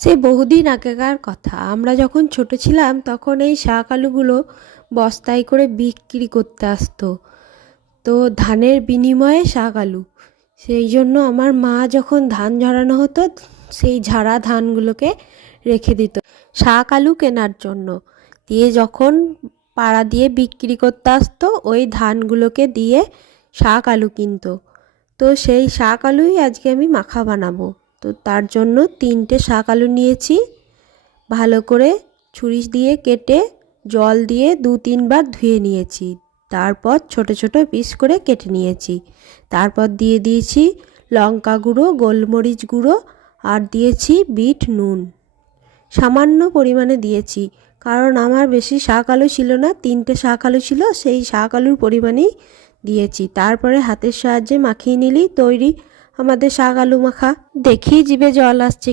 সেই বহুদিন আগেকার কথা, আমরা যখন ছোট ছিলাম তখন এই শাক আলুগুলো বস্তায় করে বিক্রি করতে আসতো। তো ধানের বিনিময়ে শাক আলু, সেই জন্য আমার মা যখন ধান ঝরানো হতো সেই ঝাড়া ধানগুলোকে রেখে দিত শাক আলু কেনার জন্য। দিয়ে যখন পাড়া দিয়ে বিক্রি করতে আসতো ওই ধানগুলোকে দিয়ে শাক আলু কিনতো। তো সেই শাক আলুই আজকে আমি মাখা বানাবো। তো তার জন্য 3টে শাক আলু নিয়েছি, ভালো করে ছুরি দিয়ে কেটে জল দিয়ে 2-3 বার ধুয়ে নিয়েছি। তারপর ছোট ছোট পিস করে কেটে নিয়েছি। তারপর দিয়ে দিয়েছি লঙ্কা গুঁড়ো, গোলমরিচ গুঁড়ো আর দিয়েছি বিট নুন, সামান্য পরিমাণে দিয়েছি, কারণ আমার বেশি শাক আলু ছিল না, 3টে শাক আলু ছিল, সেই শাক আলুর পরিমাণেই দিয়েছি। তারপরে হাতের সাহায্যে মাখিয়ে নিলেই তৈরি আমাদের শাক আলু মাখা। দেখি জিভে জল আসছে।